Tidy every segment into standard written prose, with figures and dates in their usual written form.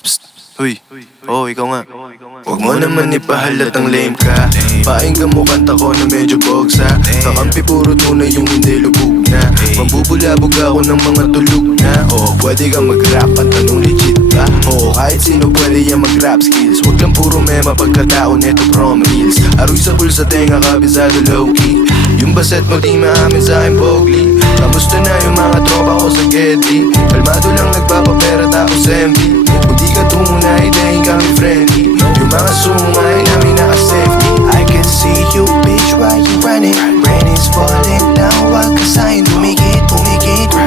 Psst. Huy, ikaw nga. Huwag mo naman ipahalatang lame ka. Painggan mo kanta ko na medyo bogsa. Kakampi puro tunay yung hindi lubog na. Mambubulabog ako ng mga tulog na. Pwede kang mag-rap, ang tanong legit ba? Kahit sino pwede yan mag-rap skills. Huwag lang puro mema pagkatao neto prom reels. Aroy sa bulsa tenga kabisado low-key. Yung baset mo di maamin sa'kin bogli. Kamusta na yung mga tropa ko sa Getty? Kalmado lang nagpapapera tapos MV. Kung di ka tunay dahil kami friendly. Yung mga sungay namin naka-safety. I can see you bitch why you running. Rain is falling now. Wag ka sa'kin humigit. Kung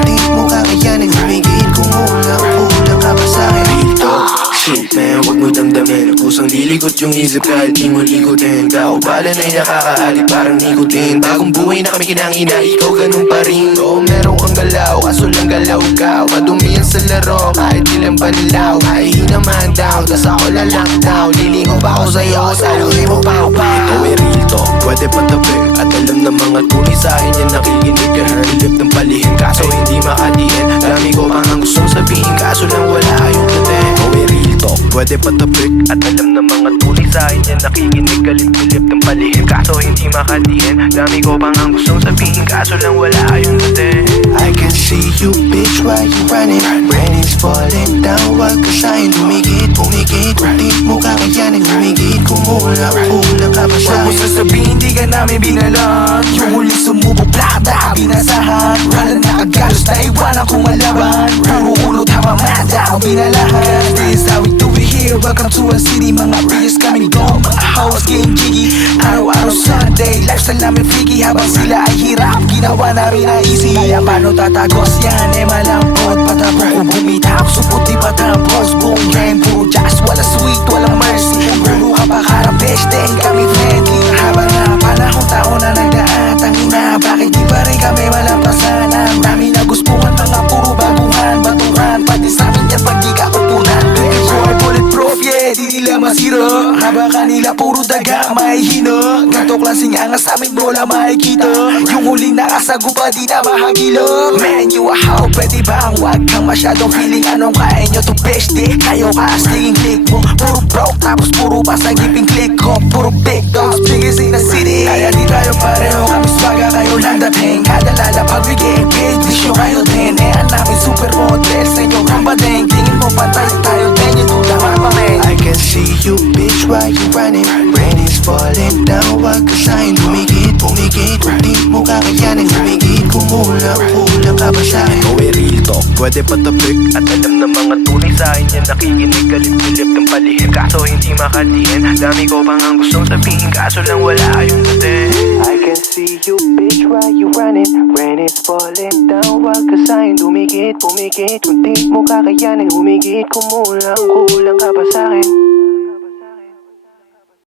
di mo kakayanin humigit. Kung ulang ka pa sa'kin. Real talk, shit man, wag mo damdamin. Kusang liligot yung isip kahit di mo ligutin. Kaubalan ay nakakaali parang nikotin. Bagong buhay na kami kinangina, ikaw ganun pa rin. Meron kang galaw, kaso lang galaw ka. Madumi yan sa laro, kahit ilang banlaw. Mahihina man daw, tas ako lalakdaw. Lilingo pa ako sa'yo, saluhin mo pa ako pa. Real talk, pwede patabi. At alam ng mga tunay sa'kin yan nakikinig ka. Hilip ng palihim, kaso hindi makadiin. Dami ko pang ang gustong sabihin, kaso lang wala kayong dating. Real talk, pwede patapik. At alam ng mga tunay sa'kin yan nakikinig. Galit-hilip ng palihim, kaso hindi makadiin. Dami ko pang ang gustong sabihin, kaso lang wala kayong dating. I can see you bitch why you running. Rain is falling down. Wag ka sa'kin humigit. Kung di mo kakayanin humigit. Kung ulang ka pa sa'kin. Huwag mo sasabihin di ka namin binalan. Yung huli sumubok plaka binasahan. Wala na agalos na iwanan kong malaban. Puro ulot hamamada ako binalahan. This is how we do it here. Welcome to our city. Mga Prius kaming gone. Mga hoes game jiggy. Araw-araw Sunday. Lifestyle namin freaky. Habang sila ay hirap, ginawa namin na easy. Kaya paano tatagos yan? Malampot patapos kung bumitaw. Suputi patapos. Boom game, puro jazz. Wala sweet, walang mercy. Puro ka pa karabesh. Dahil kami friendly. Habang nga panahon taon na nagdaan. Tangina, bakit di pa rin kami malampasan? Ang dami na guspuhan, mga puro baguhan. Batuhan, pati sa'min yan pag di ka kupunan. Boy, bulletproof, yeah, di nila masira. Habang kanila puro daga, may hina. Ganto klaseng angas sa'min, bola makikita. Yung huling nakasagupa, di na mahagila. Man, you a how, pwede ba ang wag kang masyadong feeling? Anong kaya nyo to best, di kayo kastingin click mo. Puro broke, tapos puro pasagiping click ko. Puro big dogs, biggest in the city. Kaya di tayo pareho, kami swaga kayo lang dating. Kada lalapag we get paid, bisyo kayo din. Ang namin supermodel, sa inyo kang badeng. Tingin mo patay tayo, then you do tama pa men. I can see you bitch why you running. Rain is falling down. Wag ka sa'kin humigit. Kung di mo kakayanin humigit. Kung ulang ka pa sa'kin. Real talk, pwede patapik. At alam ng mga tunay sa'kin yan nakikinig. Galit-hilip ng palihim, kaso hindi makadiin. Dami ko pang ang gustong sabihin, kaso lang wala kayong dating. I can see you bitch why you running. Rain is falling down. Wag ka sa'kin humigit. Kung di mo kakayanin humigit. Kung kulang ka pa sa'kin.